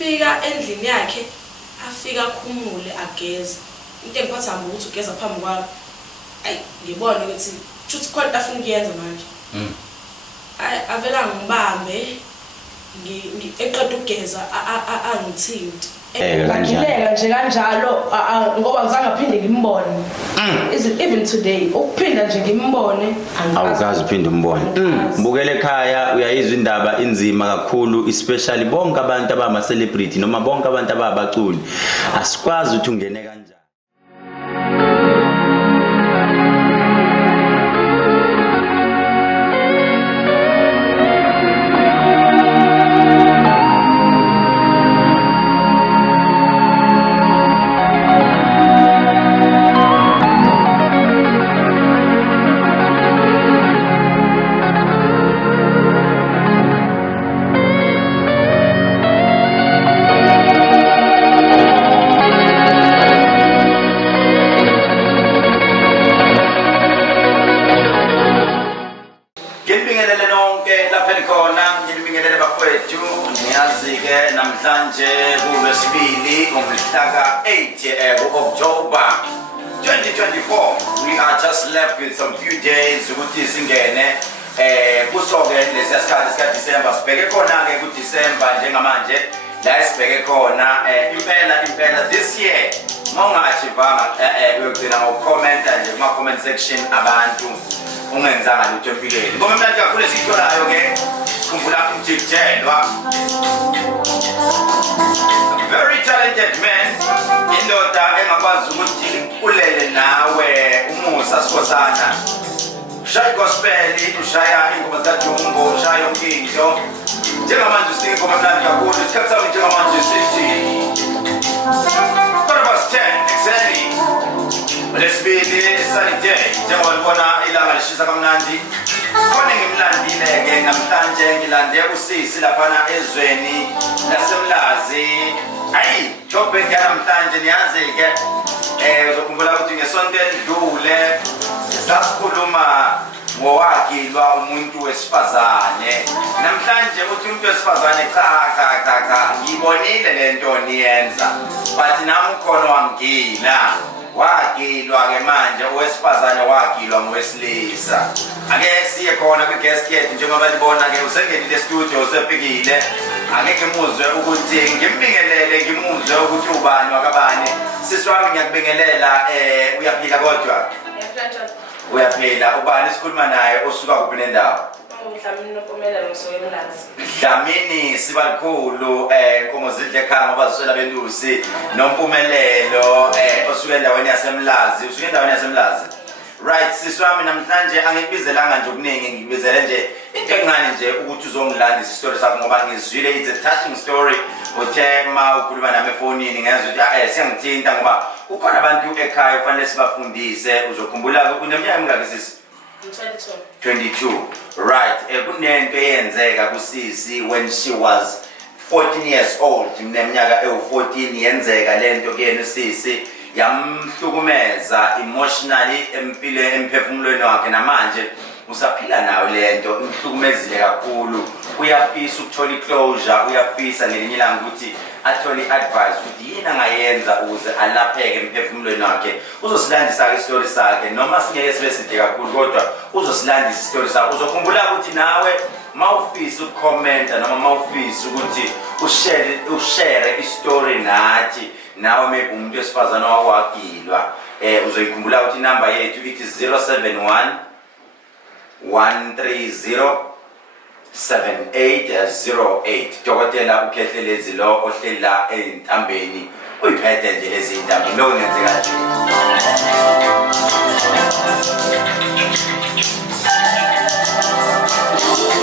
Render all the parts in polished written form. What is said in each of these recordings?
wafika endlini yakhe afika akhumule ageze into engiphatha ukuthi ugeza phambi kwami ayi ngibona ukuthi futhi khona afuna ukuyenza manje avela ngibambe eqeda ukugeza angithinti ngileka nje kanjalo ngoba ngizange aphinde ngimbone even today ukuphinda nje ngimbone awukazi uphinde umbone mbukele ekhaya uyayizwa indaba inzima kakhulu especially bonke abantu abama celebrity noma bonke abantu ababaculi asikwazi ukuthi ungene kanjani. Namhlanje kuLwesibili ngomhlaka 8 October 2024. We are just left with some few days ukuthi singene kusoke lesisikhathi December sibheke khona ke ku December njengamanje la sibheke khona impela this year mawungaachivanga uyogcina ngokucomment nje kuma comment section abantu ungenzanga lutho empilweni ngoba manje kakhulu esitholayo ke kumbula umjijelwa very talented man indoda engakwazi ukuthi ulele nawe umusa Sikhosana ushaya gospel ushaya ingoma zikaJumbo ushaya umkindo njengamanje singoma mnandi kakhulu isikhathi sami njengamanje sithi Quarter 10 exactly lesibili sunny day njengoba libona ilanga lishisa kamnandi khona ngimlandile-ke namhlanje ngilande usisi laphana ezweni laseMlazi ayi jobe namhlanje niyazi-ke uzokhumbula ukuthi ngesonto elidlule sasikhuluma ngowagilwa umuntu wesifazane namhlanje uthi umuntu wesifazane cha ngibonile lento niyenza but nami ukhono wangila wagilwa-ke manje owesifazane wagilwa ngowesilisa ake siye khona kwi-guest yethu njengoba libona-ke usengenile studio usefikile angeke muzwe ukuthi ngimbingelele ngimuzwe ukuthi ubani wakabani sisi wami ngiyakubingelela uyaphila kodwa uyaphila ubani sikhuluma naye osuka kuphi nendawo Dlamini sibalikhulu inkomo zidle ekhaya ngoba ziswela belusi nompumelelo osuke endaweni yaseMlazi usuke endaweni yaseMlazi right sisi wami namhlanje angikubizelanga nje okuningi ngikubizele nje into encane nje ukuthi uzongilandisa isistory sakho ngoba ngizwile it's a touching story uthe ma ukhuluma nami efonini ngezwe ukuthi siyangithinta ngoba ukhona abantu ekhaya kufanele sibafundise uzokhumbula kuneminyaka emingaki sisi 22 right kunento eyenzeka kusisi when she was 14 years old neminyaka ewu14 yenzeka lento kuyena usisi yamhlukumeza emotionally empilweni emphefumulweni wakhe namanje usaphila nayo lento imhlukumezile kakhulu uyafisa ukuthola closure uyafisa ngelinye ilanga ukuthi athole advice ukuthi yini angayenza ukuze alapheke emphefumulweni wakhe uzosilandisa istory sakhe noma singeke sibe side kakhulu kodwa uzosilandisa istory sakhe uzokhumbula ukuthi nawe mawufisa ukucomment noma mawufisa ukuthi ushare istory nathi nawe maybe umuntu wesifazane wawagilwa uzoyikhumbula ukuthi inamba yethu ithi 071 130 7808 Dokotela uKhehlelezi lo ohleli la entambeni uyiphethe nje lezi intambo lokungenzeka nje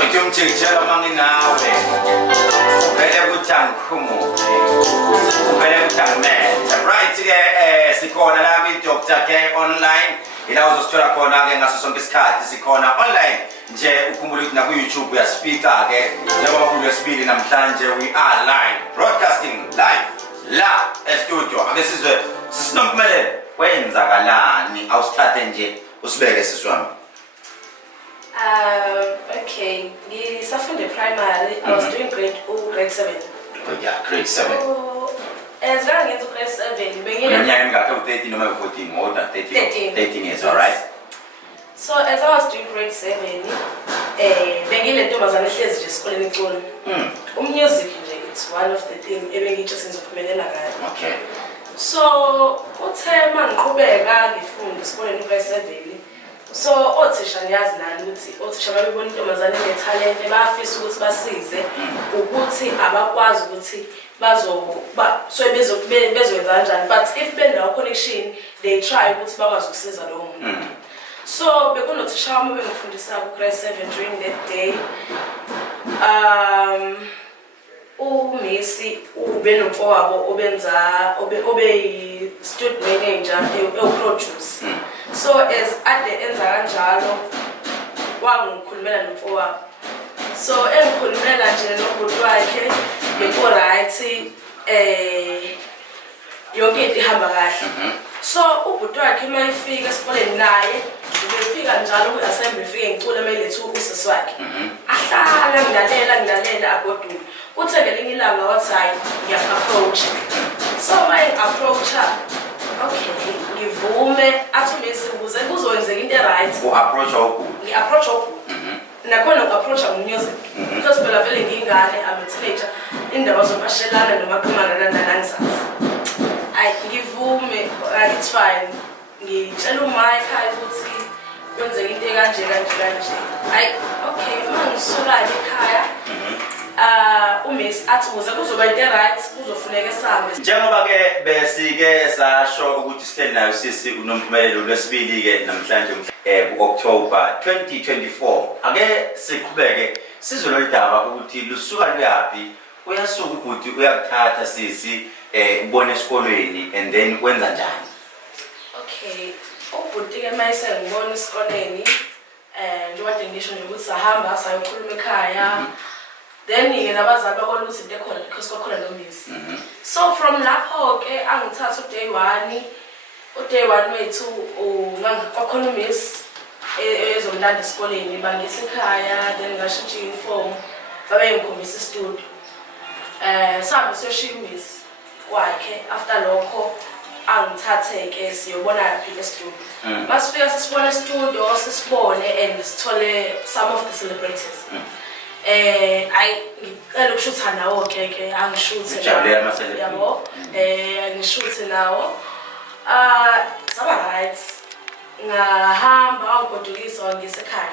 Uthumthikela manginawe uvele ukuthi angikhumule uvele ukuthi angimethe right ke sikhona la kwi-Dr. K online ila uzosithola khona ke ngaso sonke isikhathi sikhona online nje ukhumbula ukuthi na ku YouTube uyasifika ke njengoba kuLwesibili namhlanje we are live broadcasting live la e-studio ake sizwe sisinompumelelo kwenzakalani awusithathe nje usibeke sisi wami Okay, ngisafunde primary I was doing grade 7 Oh yeah, grade 7. As long as grade 7, Minyaka emingaka u-13 noma u-14 older 13 years, all right? So as I was doing grade 7, bengile ntombazane ehlezi nje esikoleni icula. Music nje, it's one of the things ebengitsho sengizophumelela ngayo. Okay. So uthe mangiqhubeka ngifunda esikoleni grade 7. So othisha niyazi nani ukuthi othisha babebona intombazane enetalent bayafisa ukuthi basize ukuthi abakwazi ukuthi so bezoyenza kanjani, but if benawo connection they try ukuthi bakwazi ukusiza lowo muntu. So bekunothisha wami bengifundisa ku grade 7 during that day. uMessi ubenomfowabo obenza obe student manager e-produce. So as ade enza kanjalo wangikhulumela nomfowabo. So engikhulumela nje nobhuti wakhe beko right yonke into ihamba kahle. So ubhuti wakhe mayifika esikoleni naye ubefika njalo ku-assembly efike ngicule mayilethe usisi wakhe. Ahlala ngilalela agoduma. Uthe ngelinye ilanga wathi hayi ngiya-approach. So mayi-approacha, okay, ngivume athi uMessi ukuze kuzokwenzeka into right. U-approach ubhuti? Ngi-approach ubhuti. Nakhona ngi-approacha ngu-music. Because phela vele ngiyingane, I'm a teenager, indaba zomashelana nomaqhumana nanangizazi. Ngivume, it's fine. Ngitshela uMaya ekhaya ukuthi kwenzeka into kanje. Okay, mangisuka ekhaya. uMessi athi ukuze kuzoba into right kuzofuneka esambe. Njengoba ke besike sasho ukuthi sihleli nayo sisi uNompumelelo lwesibili ke namhlanje ku-October 2024. Ake siqhubeke sizwe indaba ukuthi lusuka luyaphi. Uyasuka ukuthi uyakuthatha sisi ubone esikolweni and then kwenza njani? Okay, ubhuti ke mayise ngibona esikoleni njengoba ngisho nje ukuthi sahamba sayokhuluma ekhaya. Then yena abazali bakona ukuthi into ekhona because kwakhona noMessi. So from lapho ke angithatha uday 1 wethu kwakhona uMessi ezomlanda esikoleni bangisa ekhaya then ngashintsha uniform babe ngikhombisa istudio. Sabe siyoshiya uMessi kwakhe after lokho angithathe ke siyobona laphi estudio. Masifika sisibona estudio sisibone and sithole some of the celebrities. Ngicela ukushutha nawo ke angishuthe yabo ngishuthe nawo saba right ngahamba angigodukisa wangisekhaya.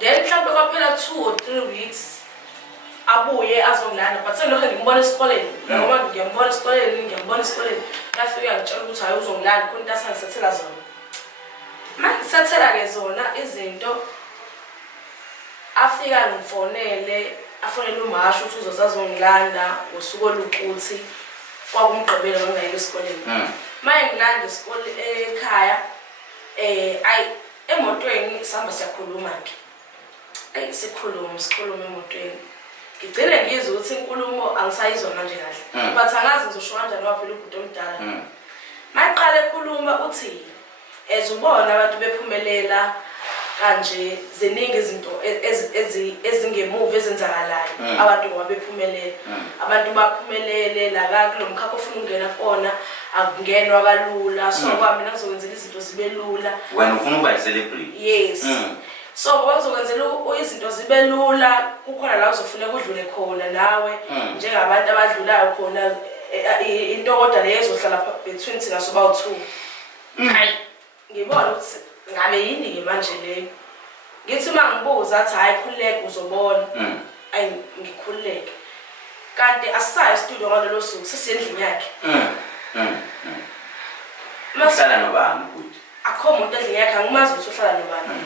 Then mhlawumbe kwaphela 2 or 3 weeks abuye azongilanda but sengiloke ngimbona esikoleni noma ngiyambona esikoleni yafika ngitshela ukuthi hayi uzongilanda khona into asangisethela zona. Mangisethela ke zona izinto afika ngifonele uMasha ukuthi uzozazongilanda ngosuku olukuthi kwakumgqibela ngingayile esikoleni. Maye ngilanda esikoleni ekhaya emotweni sihamba siyakhuluma ke. Sikhuluma emotweni. Ngigcine ngizwe ukuthi inkulumo angisayizwa manje kahle. But angazi ngizosho kanjani waphela ubhuti omdala. Mayiqala ekhuluma uthi ezubona abantu bephumelela kanje ziningi izinto ezingemuva ezenzakalayo abantu ngoba bephumelela. Abantu baphumelele la kulomkhakha ofuna ungena khona akungenwa kalula. So kwami mina ngizokwenzela izinto zibe lula. Wena ufuna ukuba celebrity? Yes. So ngoba uzokwenzela izinto zibe lula kukhona la uzofuneka udlule khona nawe njengabantu abadlulayo khona into kodwa leyo ezohlala between thina soba u2. Ngibona ukuthi ngabe yini manje leyo. Ngithi mangibuza athi hayi khululeka uzobona. Ngikhululeke. Kanti asisayi studio ngalelo suku sisendlini yakhe. Masala nobani ukuthi? Akho umuntu endlini yakhe angimazi ukuthi uhlala nobani.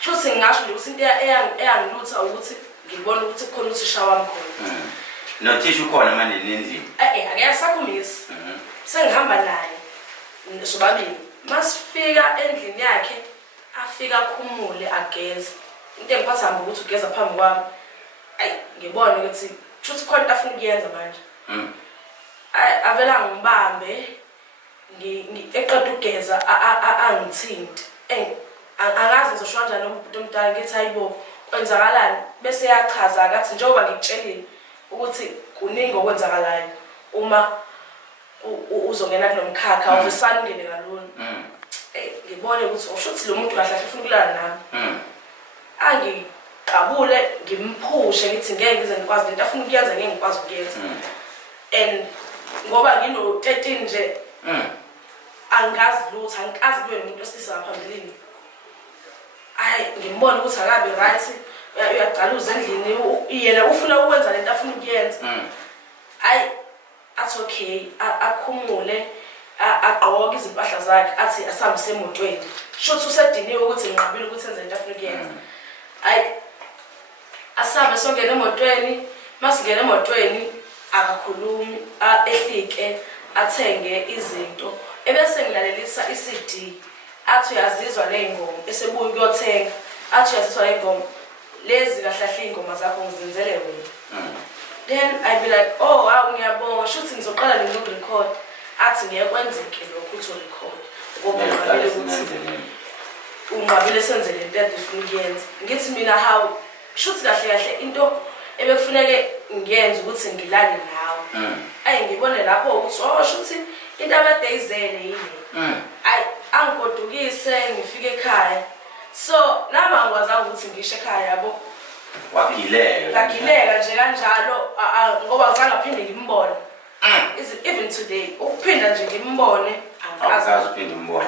Futhi ngisho nje ukuthi into eyangilutha ukuthi ngibona ukuthi kukhona uthisha wami khona. Nothisha ukhona manje endlini? Akuyasakho uMessi. Sengihamba naye. Sobabili. Masifika endlini yakhe afika khumule ageza. Into engiphatha nje ukuthi ugeza phambi kwami. Ngibona ukuthi futhi khona into afuna ukuyenza manje. Avela ngibambe eqeda ugeza angithinti. Angazi ngizosho kanjani ubhuti omdala ngithi hayibo kwenzakalani bese yachaza akathi njengoba ngikutshelile ukuthi kuningi okwenzakalayo uma uzongena kulomkhakha awuvesani ungene kalula ngibone ukuthi ushuthi lo muntu kahle afuna ukulala nami angiqabule ngimphushe ngithi ngeke ngize ngikwazi lento afuna ukuyenza ngeke ngikwazi ukuyenza and ngoba ngino 13 nje angazi lutho angikazi kube umuntu osisa phambili ngimbona ukuthi akabe right uyaqaluza endlini yena ufuna ukwenza lento afuna ukuyenza athi okay akhumule agqoke izimpahla zakhe athi asihambise emotweni shothi usediniwe ukuthi ngiqabile ukuthi enze into afuna ukuyenza asabe songena emotweni masingena emotweni akakhulumi efike athenge izinto ebese ngilalelisa iCD athi uyazizwa le ngoma esebuya ukuyothenga athi uyazizwa le ngoma lezi kahlahla ingoma zakho ngizenzele wena then I be like oh wow ngiyabonga shothi ngizoqala nokurecord athi ngiyakwenzeke lokho uthi record ngoba ngibabele ukuthi ungabile senze lento efuna ukuyenza ngithi mina how shothi kahle into ebekufuneke ngiyenze ukuthi ngilale nawe ngibone lapho ukuthi shothi into abadeyizele yini angigodukise ngifike ekhaya so nami angikwazanga ukuthi ngisho ekhaya yabo ngagileka nje kanjalo ngoba ngizange ngaphinde ngimbone even today ukuphinda nje ngimbone angikazi uphinde umbone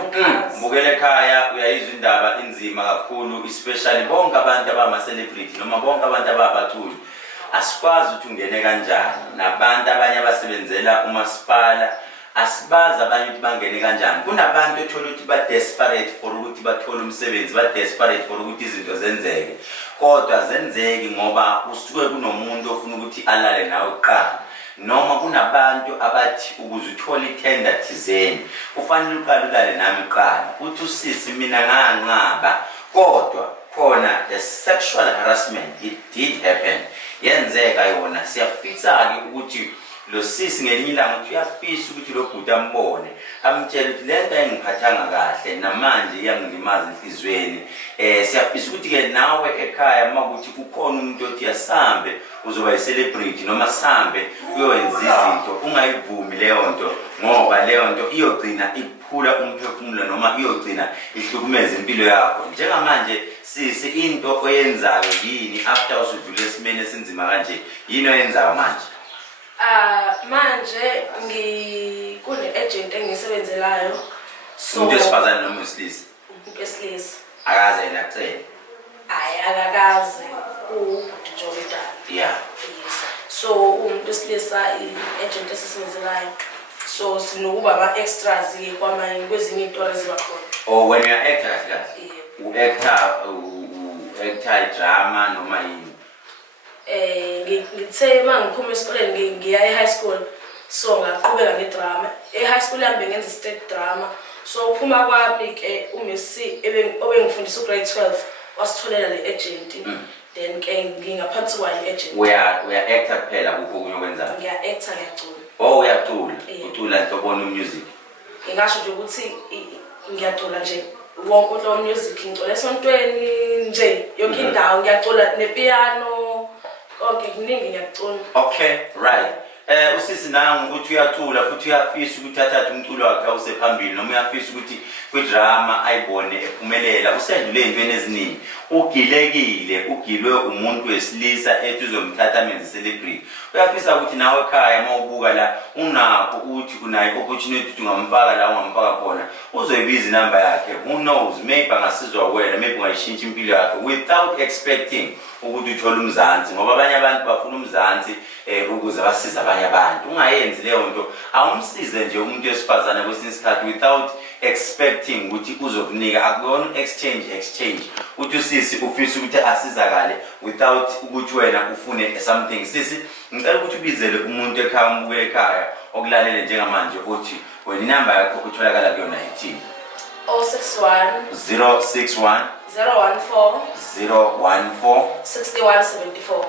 mbukele ekhaya uyayizwa indaba inzima kakhulu especially bonke abantu abama celebrity noma bonke abantu ababaculi asikwazi ukuthi ungene kanjani nabantu abanye abasebenzela umasipala asibazi abanye ukuthi bangene kanjani kunabantu ethola ukuthi ba desperate for ukuthi bathole umsebenzi ba desperate for ukuthi izinto zenzeke kodwa zenzeki ngoba usuke kunomuntu ofuna ukuthi alale nawe kuqala noma kunabantu abathi ukuze uthole itender thizeni ufanele uqale ulale nami kuqala uthi usisi mina nganqaba kodwa khona the sexual harassment it did happen yenzeka yona siyafisa ke ukuthi lo sisi ngelinye ilanga uthi uyafisa ukuthi lo bhuti ambone amtshela ukuthi lento ayingiphathanga kahle namanje iyangilimaza enhlizweni siyafisa ukuthi ke nawe ekhaya makuthi kukhona umuntu othi yasambe uzoba yi-celebrity noma sambe uyowenza izinto ungayivumi leyo nto ngoba leyo nto iyogcina iphula umphefumulo noma iyogcina ihlukumeza impilo yakho njengamanje sisi into oyenzayo yini after usudlule esimene esinzima kanje yini oyenzayo manje manje kune-agent engiyisebenzelayo so umuntu esifazane noma wesilisa umuntu wesilisa akaze yena acele akakaze ubhuti Jordan yes so umuntu wesilisa i-agent esisebenzelayo so sinokuba ama-extras kwamanye kwezinye iy'nto eziba khona when you are actor kahle u-actor i-drama noma yini ngithe mangiphuma esikoleni ngiya e-high school so ngaqhubeka ngedrama e-high school yami bengenza state drama so uphuma kwami ke uMessi obengifundisa ugrade 12 wasitholela le agent then ke ngingaphansi kwayo agent we are actor kuphela kukho kunye okwenzayo ngiya actor ngiyacula uyacula ucula ntobona music ngingasho nje ukuthi ngiyacula nje wonke lo music ngicula esontweni nje yonke indawo ngiyacula nepiano okay kuningi ngiyacula okay right usisi nangu ukuthi uyacula futhi uyafisa ukuthi athathe umculo wakhe usephambili noma uyafisa ukuthi kwidrama ayibone ephumelela usedlule ezintweni eziningi ugilwe umuntu wesilisa ethi uzomthatha amenze celebrity uyafisa ukuthi nawe ekhaya mawubuka la unakho ukuthi kunayo opportunity ukuthi ungamfaka la ungamfaka khona uzoyibiza inamba yakhe who knows maybe angasizwa wena maybe ungayishintsha impilo yakhe without expecting ukuthi uthole umzansi ngoba abanye abantu bafuna umzansi ukuze basize abanye abantu ungayenzi leyo nto awumsize nje umuntu wesifazane kwesinye isikhathi without expecting ukuthi uzokunika akuyona exchange uthi usisi ufisa ukuthi asizakale without ukuthi wena ufune something sisi ngicela ukuthi ubizele umuntu ekhaya umbukele ekhaya okulalele njengamanje uthi wena inamba yakho utholakala kuyona yithini 061 014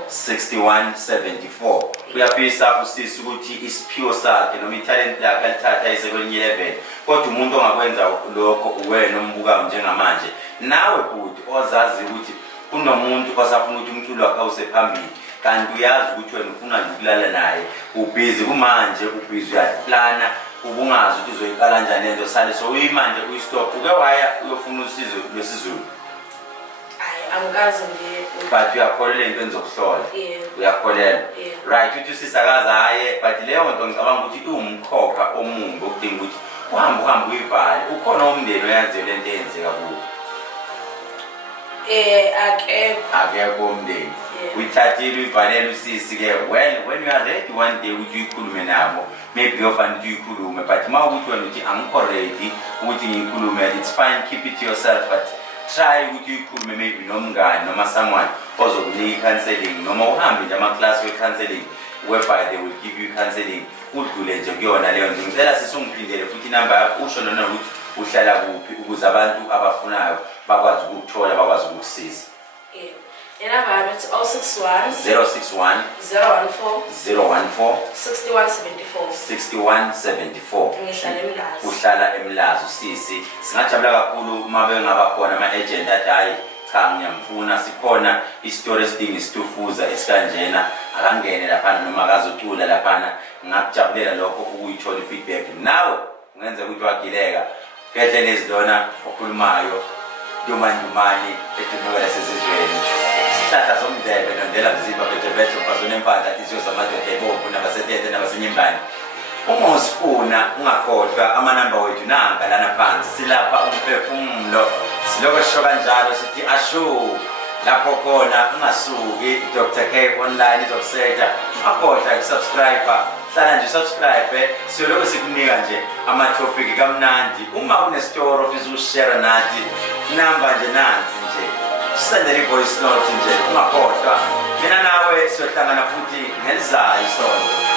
6174 uyafisa usisi ukuthi isiphiwo sakhe noma italent lakhe alithatha ise kwelinye level kodwa umuntu ongakwenza lokho uwena ombukayo njengamanje nawe bhuti ozazi ukuthi kunomuntu osafuna ukuthi umculo wakhe usephambili kanti uyazi ukuthi wena ufuna nje ukulala naye ubhizi kumanje ubhizi uyaplana ubungazi ukuthi uzoyiqala kanjani lento sale so uyimanje uyistop uke waya uyofuna usizo lwesiZulu angikaze ngiye but uyakholela into enzokuhlola uyakholela right uthi usisakaza haye but leyo nto ngicabanga ukuthi iwumkhokha omumbi okudinga ukuthi uhamba uyivale ukhona umndeni oyaziyo lento eyenzeka kuwo akekho umndeni uyithathile uyivalele usisi ke when you are ready one day ukuthi uyikhulume nabo maybe uyofanele ukuthi uyikhulume but uma ukuthi wena uthi angikho ready ukuthi ngiyikhulume it's fine keep it to yourself but try ukuthi uyikhulume maybe nomngane noma someone ozokunika counseling noma uhambe nje ama-class we-counseling whereby they will give you counseling udlule nje kuyona leyo nto ngicela sisungiphindele futhi inamba yakho usho nona ukuthi uhlala kuphi ukuze abantu abafunayo bakwazi ukukuthola bakwazi ukukusiza inamba yami ithi 061 014 6174 uhlala eMlazi usisi singajabula kakhulu uma bengabakhona ama-agent athi hayi cha ngiyamfuna sikhona isitori esidinga isitufuza esikanjena akangene laphana noma akazocula laphana ngakujabulela lokho ukuyithola i-feedback nawe ungenza ukuthi wagileka kedlela ezidona okhulumayo dumandumani edumekela sezizweni isihlahla somndebe nondela mzimba bethebethe umfazone empandla inhliziyo zamadoda ebomvu nabasetete nabasenyimbane uma usifuna ungakhohlwa amanamba wethu nanga lana phansi silapha umphefumulo siloko sisho kanjalo sithi ashu lapho khona ungasuki Dr. K online izokusetha akhohlwa ukusubscribe hlala nje subscribe siyoloko sikunika nje ama-topic kamnandi uma kunestory ofisa ushare nathi namba nje nansi nje sendele i-voice note nje ungakhohlwa mina nawe siyohlangana futhi ngelizayo isonto